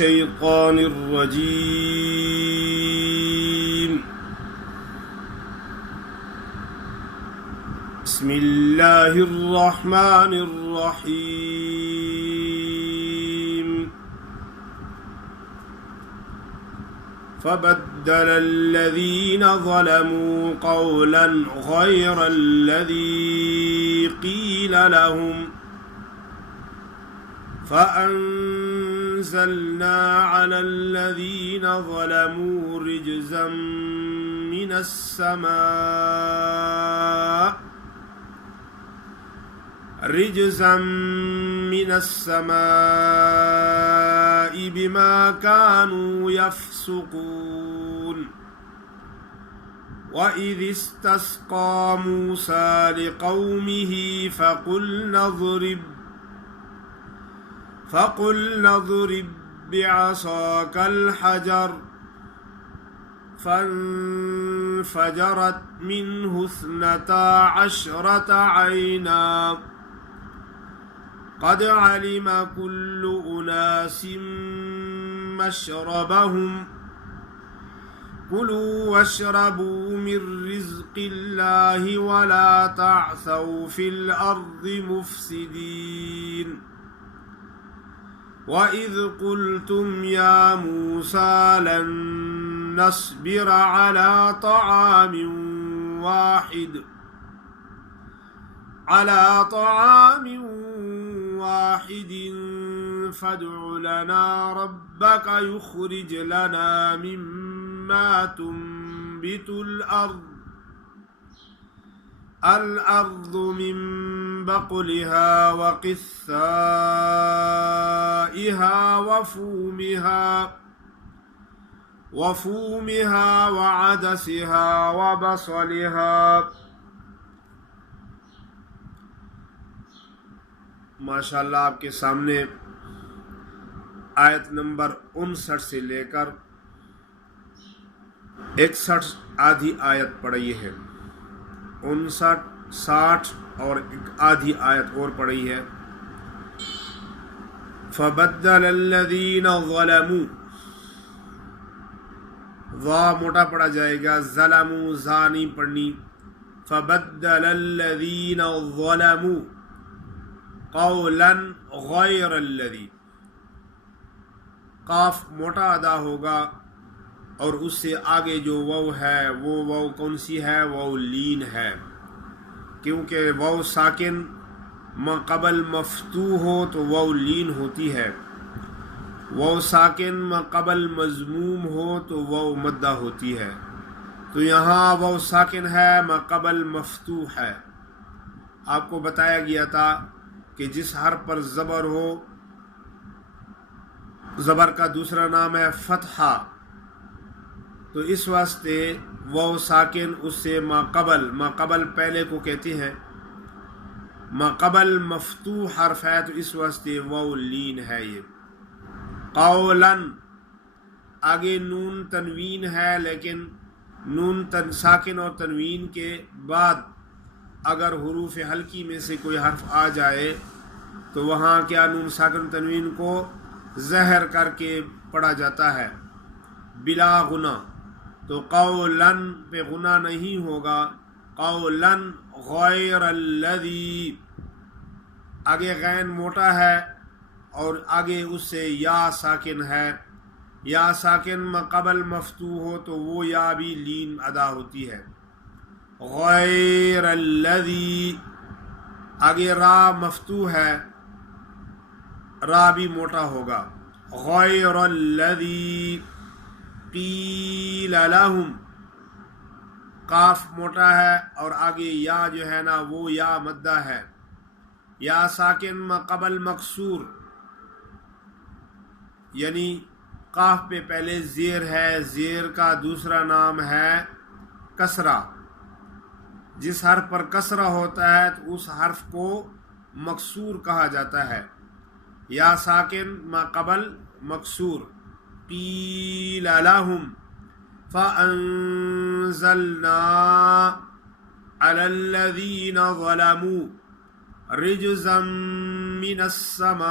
الشيطان الرجيم. بسم الله الرحمن الرحيم. فبدل الذين ظلموا قولا غير الذي قيل لهم فأنزلنا على الذين ظلموا رجزا من السماء بما كانوا يفسقون. وإذ استسقى موسى لقومه فقلنا اضرب بعصاك الحجر فانفجرت منه 12 عينا قد علم كل أناس مشربهم كلوا واشربوا من رزق الله ولا تعثوا في الأرض مفسدين. وإذ قلتم يا موسى لن نصبر على طعام واحد فادع لنا ربك يخرج لنا مما تنبت الأرض من بقلها وقثائها وفومها وعدسها وبصلها. ماشاءاللہ آپ کے سامنے آیت نمبر 59 سے لے کر 61 آدھی آیت پڑھی ہے. 59, 60 اور ایک آدھی آیت اور پڑھی ہے. فبدل الذین ظلموا، وا موٹا پڑھا جائے گا، ظلموا زا نہیں پڑھنی. فبدل الذین ظلموا قولا غیر الذی، قاف موٹا ادا ہوگا اور اس سے آگے جو واو ہے وہ واو کون سی ہے؟ واو لین ہے، کیونکہ واو ساکن ما قبل مفتوح ہو تو واو لین ہوتی ہے، واو ساکن ما قبل مضموم ہو تو واو مدہ ہوتی ہے. تو یہاں واو ساکن ہے ما قبل مفتوح ہے. آپ کو بتایا گیا تھا کہ جس حرف پر زبر ہو، زبر کا دوسرا نام ہے فتحہ، تو اس واسطے واو ساکن اس سے ما قبل پہلے کو کہتے ہیں، ما قبل مفتوح حرف ہے تو اس واسطے واو لین ہے. یہ قولاً آگے نون تنوین ہے، لیکن نون ساکن اور تنوین کے بعد اگر حروف حلقی میں سے کوئی حرف آ جائے تو وہاں کیا نون ساکن تنوین کو زہر کر کے پڑھا جاتا ہے بلا غنہ. تو قولاً پہ غنہ نہیں ہوگا، قولاً غیر الذی، آگے غین موٹا ہے اور آگے اس سے یا ساکن ہے. یا ساکن ما قبل مفتوح ہو تو وہ یا بھی لین ادا ہوتی ہے. غیر الذی، آگے را مفتوح ہے، را بھی موٹا ہوگا. غیر الذی قیل لہم، قاف موٹا ہے اور آگے یا جو ہے نا وہ یا مدہ ہے. یا ساکن ما قبل مکسور، یعنی قاف پہ پہلے زیر ہے، زیر کا دوسرا نام ہے کسرہ. جس حرف پر کسرہ ہوتا ہے تو اس حرف کو مکسور کہا جاتا ہے. یا ساکن ما قبل مکسور. قیل لہم فأنزلنا على الذين ظلموا رجزا من السماء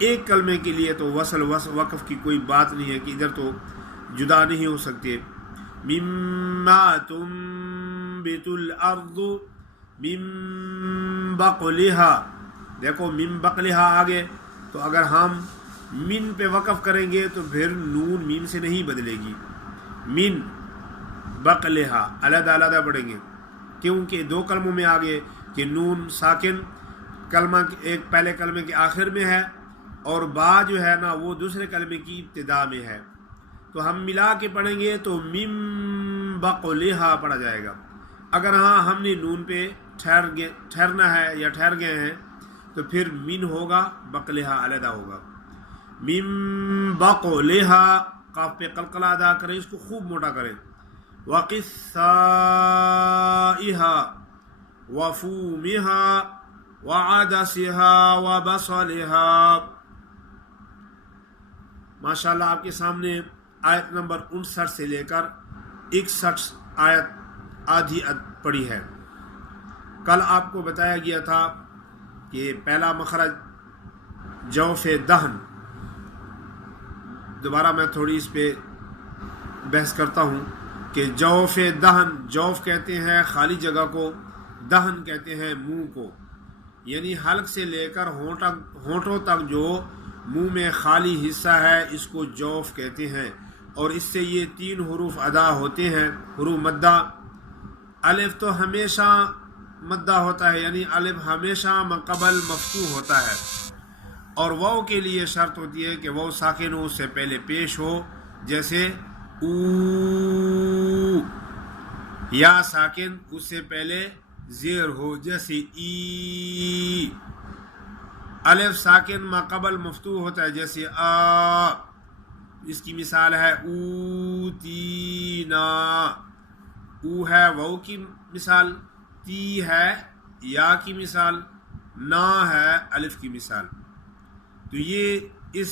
ایک کلمے کے لیے تو وصل وقف کی کوئی بات نہیں ہے کہ ادھر تو جدا نہیں ہو سکتے. مما تنبت الارض من بقلها. دیکھو من بقلها آگے تو اگر ہم من پہ وقف کریں گے تو پھر نون میم سے نہیں بدلے گی. من بقلها علیحدہ علیحدہ پڑھیں گے کیونکہ دو کلموں میں آگے کہ نون ساکن کلمہ ایک پہلے کلمے کے آخر میں ہے اور با جو ہے نا وہ دوسرے کلمے کی ابتدا میں ہے. تو ہم ملا کے پڑھیں گے تو من بقلها پڑھا جائے گا. اگر ہاں ہم نے نون پہ ٹھہرنا ہے یا ٹھہر گئے ہیں تو پھر من ہوگا بقلها علیحدہ ہوگا. من بقلها قاف پہ قلقلہ ادا کریں اس کو خوب موٹا کریں. وقثائها وفومها وعدسها وبصلها. ماشاءاللہ آپ کے سامنے آیت نمبر 59 سے لے کر 61 آیت آدھی پڑھی ہے. کل آپ کو بتایا گیا تھا کہ پہلا مخرج جوف دہن. دوبارہ میں تھوڑی اس پہ بحث کرتا ہوں کہ جوف دہن، جوف کہتے ہیں خالی جگہ کو، دہن کہتے ہیں منہ کو، یعنی حلق سے لے کر ہونٹوں تک جو منہ میں خالی حصہ ہے اس کو جوف کہتے ہیں. اور اس سے یہ 3 حروف ادا ہوتے ہیں، حروف مدہ. الف تو ہمیشہ مدہ ہوتا ہے، یعنی الف ہمیشہ مقبل مفتوح ہوتا ہے. اور واو کے لیے شرط ہوتی ہے کہ واو ساکن ہو، اس سے پہلے پیش ہو، جیسے او. یا ساکن اس سے پہلے زیر ہو، جیسے ای. الف ساکن مقبل مفتوح ہوتا ہے جیسے آ. اس کی مثال ہے اوتینا. او ہے واو کی مثال، تی ہے یا کی مثال، نا ہے الف کی مثال. تو یہ اس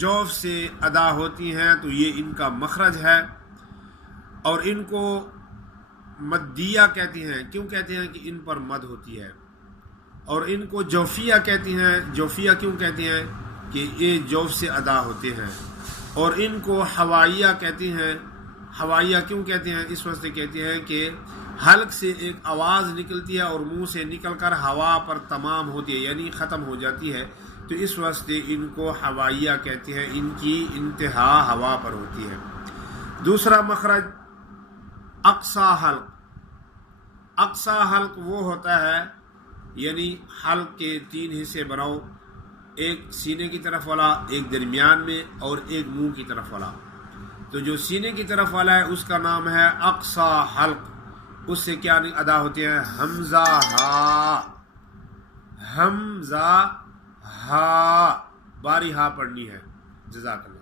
جوف سے ادا ہوتی ہیں، تو یہ ان کا مخرج ہے. اور ان کو مدیہ کہتی ہیں. کیوں کہتے ہیں کہ ان پر مد ہوتی ہے. اور ان کو جوفیہ کہتی ہیں. جوفیہ کیوں کہتے ہیں کہ یہ جوف سے ادا ہوتے ہیں. اور ان کو ہوائیہ کہتے ہیں. ہوائیہ کیوں کہتے ہیں؟ اس واسطے کہتے ہیں کہ حلق سے ایک آواز نکلتی ہے اور منہ سے نکل کر ہوا پر تمام ہوتی ہے، یعنی ختم ہو جاتی ہے. تو اس واسطے ان کو ہوائیہ کہتے ہیں، ان کی انتہا ہوا پر ہوتی ہے. دوسرا مخرج اقصی حلق. اقصی حلق وہ ہوتا ہے یعنی حلق کے 3 حصے بناؤ، ایک سینے کی طرف والا، ایک درمیان میں اور ایک منہ کی طرف والا. تو جو سینے کی طرف والا ہے اس کا نام ہے اقصی حلق. اس سے کیا ادا ہوتے ہیں؟ حمزہ ہا، حمزہ ہا، باری ہا پڑھنی ہے. جزاک اللہ.